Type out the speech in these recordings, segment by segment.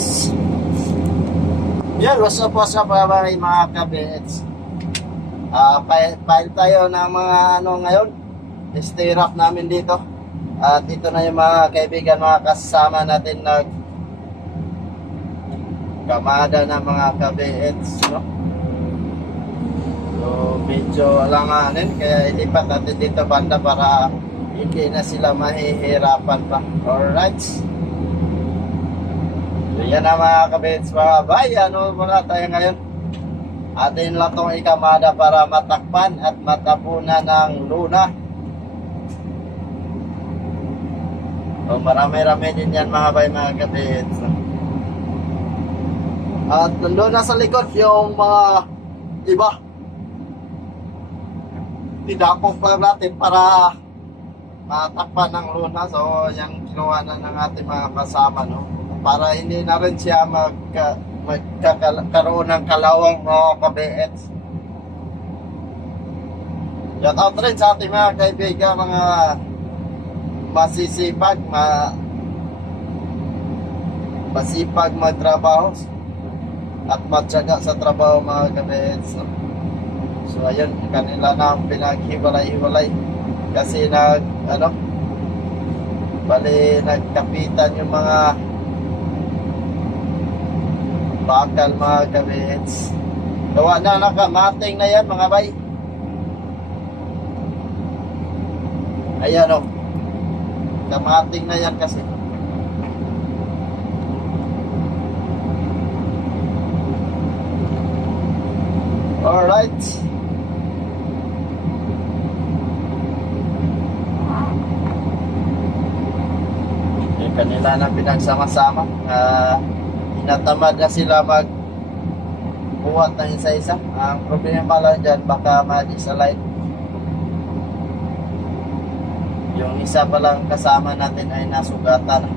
guys. Yan, what's up mga kabits. File tayo ng mga ano ngayon. Stay wrap namin dito. At ito na yung mga kaibigan, mga kasama natin nag kamada na mga kabits, no? So medyo alanganin, kaya ilipat natin dito banda para hindi na sila mahihirapan pa. Alright. So yan na mga kabits, mga bay. Ano muna tayo ngayon? Atin lang itong ikamada para matakpan at matapunan ng luna. So marami-rami din yan mga bay, mga kabits. At nandun na sa likod yung mga iba. Tinakop lang natin para matakpan ng luna. So yung ginawa na ng ating mga kasama, no? Para hindi na rin siya magkakaroon ng kalawang mga kabits. Shout out rin sa ating mga kaibigan, mga masisipag, masipag magtrabaho at matyaga sa trabaho mga kabits. So ayun, kanila na pinaghiwalay-hiwalay kasi nagkapitan yung mga bakal mga kabits. Gawa na nakamating na yan mga bay. Ayan o, kamating na yan kasi. Alright. Yung kanila na pinagsama-sama. Inatamad na sila magbuhat ng isa-isa. Ang problema lang dyan, baka ma-disalign. Yung isa palang kasama natin ay nasugatan.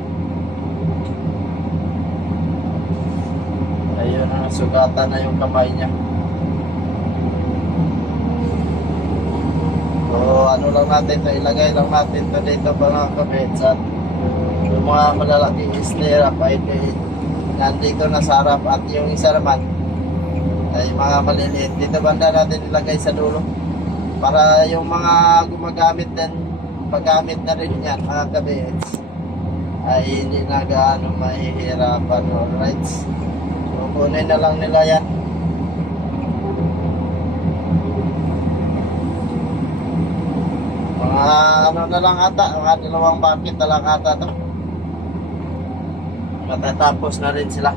Ayun, nasugatan na yung kamay niya. So ano lang natin to, ilagay lang natin to dito mga kabits. At yung mga malalaking snare ay nandito na sa harap, at yung isa naman ay mga maliliit. Dito banda natin ilagay sa dulo para yung mga gumagamit din, paggamit na rin yan mga kabits, ay hindi na gaano mahihirapan. Alright, so kunin na lang nila yan. Mga ano na lang ata, mga 2 bucket na lang ata to. Matatapos na rin sila.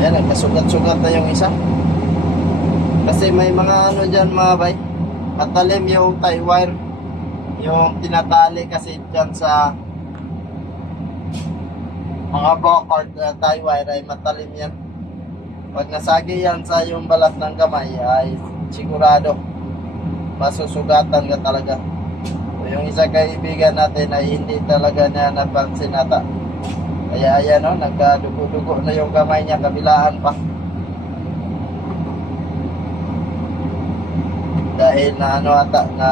Ayan, nagkasugat-sugat na yung isa. Kasi may mga ano dyan mga bay, matalim yung tie wire, yung tinatali kasi dyan sa mga backward tie wire ay matalim yan. Pag nasagi yan sa yung balat ng kamay ay sigurado masusugatan ka talaga. So, yung isa kaibigan natin ay hindi talaga niya napansin ata. Kaya ayan o, nagkadugo-dugo na yung kamay niya, kabilaan pa. Dahil na ano ata, na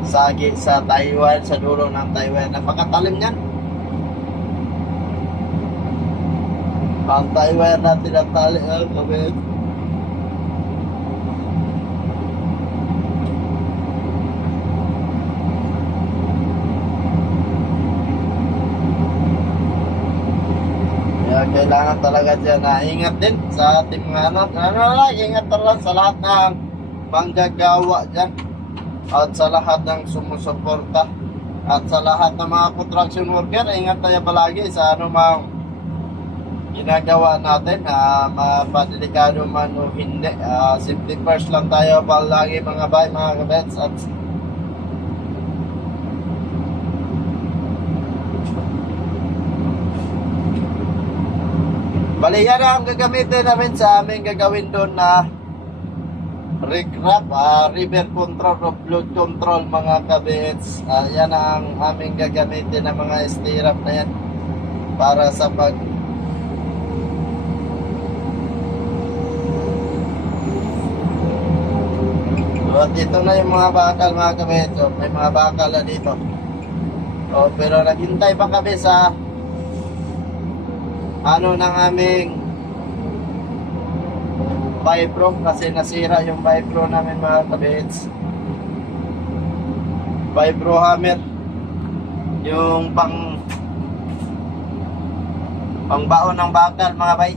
sagi sa tie wire, sa dulo ng tie wire. Napakatalim yan. Ang tie wire natin ang tali, kabit. Kaya kailangan talaga dyan na ingat din sa ating mga ingat talaga sa lahat ng manggagawa dyan, at sa lahat ng sumusuporta, at sa lahat ng mga construction worker. Ingat tayo palagi sa anumang ginagawa natin, mapadelikado man o hindi. Safety first lang tayo palagi mga bay, mga kabets. At bali yan ang gagamitin namin sa aming gagawin doon na recrap, river control o flood control mga kabits. Yan ang aming gagamitin ng mga stirrup na yan. para sa pag at dito na yung mga bakal mga kabetso. May mga bakal na dito. Pero naghintay pa kami sa ano ng aming vibro kasi nasira yung vibro namin mga kabets. Vibro hammer. Yung pangbaon ng bakal mga bay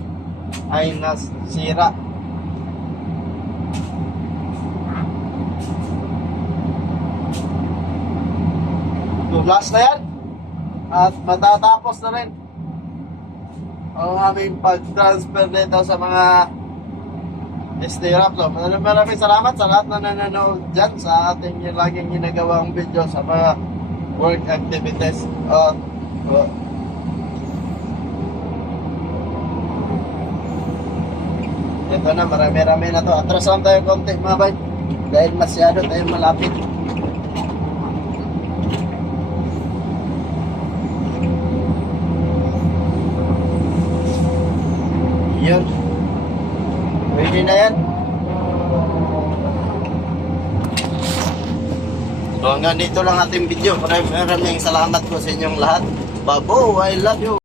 ay nasira. Last na yan at matatapos na rin ang aming pag-transfer dito sa mga STRAP. So, maraming salamat sa lahat na nanonood dyan sa ating laging ginagawang video sa mga work activities. Ito na, marami-rami na to. Atrasan tayo konti mga bay dahil masyado tayo malapit. Yun. Pwede na yan. So hanggang dito lang ating video. Maraming salamat po sa inyong lahat. Babo, I love you.